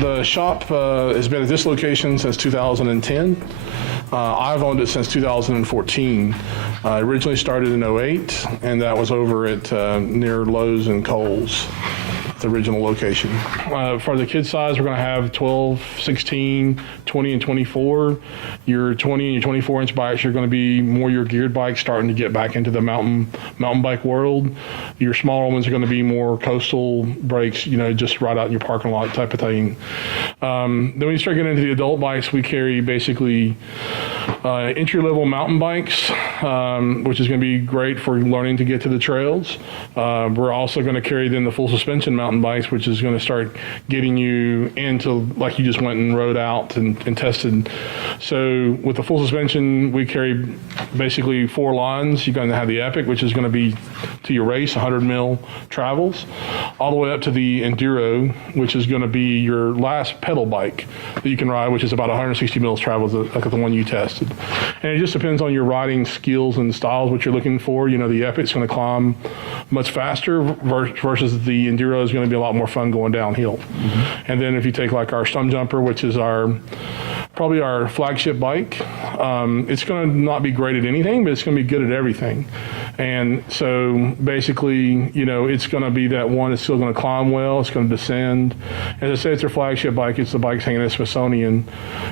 The shop has been at this location since 2010. I've owned it since 2014. I originally started in '08, and that was over at near Lowe's and Kohl's, the original location. For the kid size, we're going to have 12, 16, 20, and 24. Your 20 and your 24-inch bikes are going to be more your geared bikes, starting to get back into the mountain bike world. Your smaller ones are going to be more coastal bikes, you know, just right out in your parking lot type of thing. Then when you start getting into the adult bikes, we carry basically entry-level mountain bikes, which is going to be great for learning to get to the trails. We're also going to carry then the full suspension mountain bikes, which is going to start getting you into, like you just went and rode out and tested. So with the full suspension, we carry basically 4 lines. You're going to have the Epic, which is going to be to your race, 100 mil travels, all the way up to the Enduro, which is going to be your last pedal bike that you can ride, which is about 160 mils travels, like the one you tested. And it just depends on your riding skills and styles, what you're looking for. You know, the Epic's going to climb much faster versus the Enduro is going to be a lot more fun going downhill. Mm-hmm. And then if you take like our Stump Jumper, which is probably our flagship bike, it's going to not be great at anything, but it's going to be good at everything. And so basically, you know, it's going to be that one that's still going to climb well, it's going to descend. As I said, it's their flagship bike. It's the bike's hanging at Smithsonian,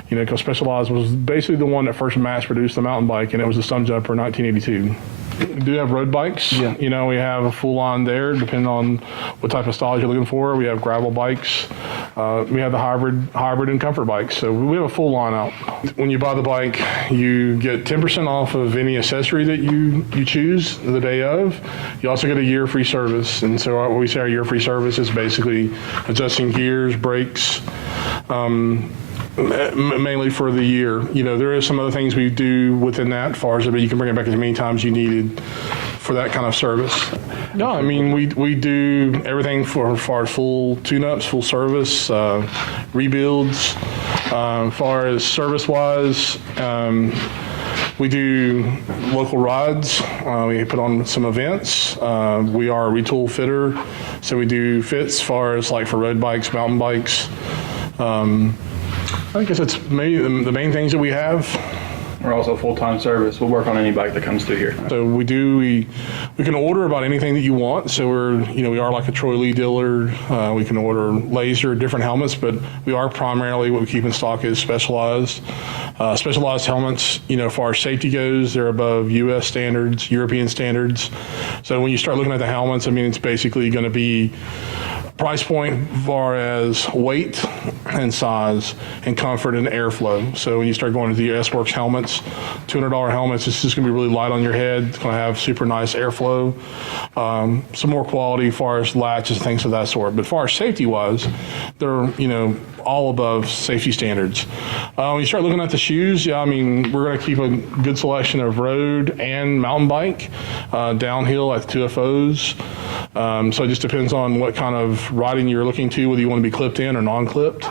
you know, because Specialized was basically the one that first mass-produced the mountain bike, and it was the Stump Jumper in 1982. We do have road bikes. Yeah. You know, we have a full line there, depending on what type of styles you're looking for. We have gravel bikes. We have the hybrid and comfort bikes. So we have a full line out. When you buy the bike, you get 10% off of any accessory that you choose the day of. You also get a year free service. And so what we say our year free service is basically adjusting gears, brakes, mainly for the year. You know, there is some other things we do within that, as far as, but you can bring it back as many times you needed for that kind of service. No, I mean, we do everything for as far as full tune-ups, full service, rebuilds. As far as service-wise, we do local rides. We put on some events. We are a retool fitter, so we do fits as far as like for road bikes, mountain bikes. I guess that's maybe the main things that we have. We're also full-time service. We'll work on any bike that comes through here. So we can order about anything that you want. So we are like a Troy Lee dealer. We can order laser, different helmets, but we are primarily what we keep in stock is Specialized. Specialized helmets, you know, as far as safety goes, they're above U.S. standards, European standards. So when you start looking at the helmets, I mean, it's basically going to be price point as far as weight and size and comfort and airflow. So when you start going to the S-Works helmets, $200 helmets, it's just going to be really light on your head. It's going to have super nice airflow, some more quality as far as latches, things of that sort. But as far as safety-wise, they're, you know, all above safety standards. When you start looking at the shoes, yeah, I mean, we're going to keep a good selection of road and mountain bike, downhill at 2FOs. So it just depends on what kind of riding you're looking to, whether you want to be clipped in or non-clipped.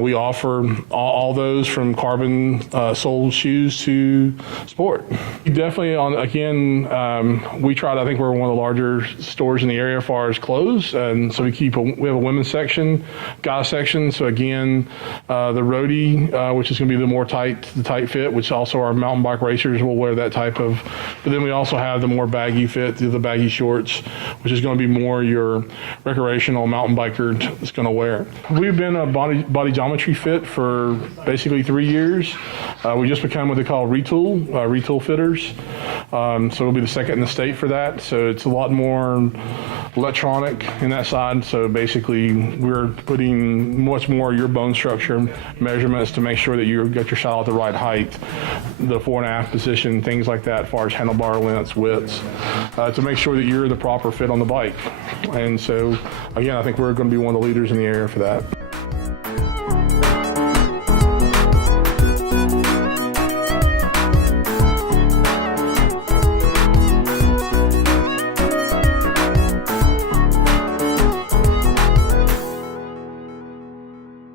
We offer all those from carbon sole shoes to sport. Definitely we tried, I think we're one of the larger stores in the area as far as clothes. And so we have a women's section, guys section. So again, the roadie, which is going to be the tight fit, which also our mountain bike racers will wear that type of, but then we also have the more baggy fit, the baggy shorts, which is going to be more your recreational mountain biker is going to wear. We've been a body geometry fit for basically 3 years. We just become what they call retool fitters. So we'll be the second in the state for that. So it's a lot more electronic in that side. So basically we're putting much more your bone structure measurements to make sure that you got your shot at the right height, the 4.5 position, things like that, as far as handlebar lengths, widths, to make sure that you're the proper fit on the bike. And so again, I think we're going to be one of the leaders in the area for that.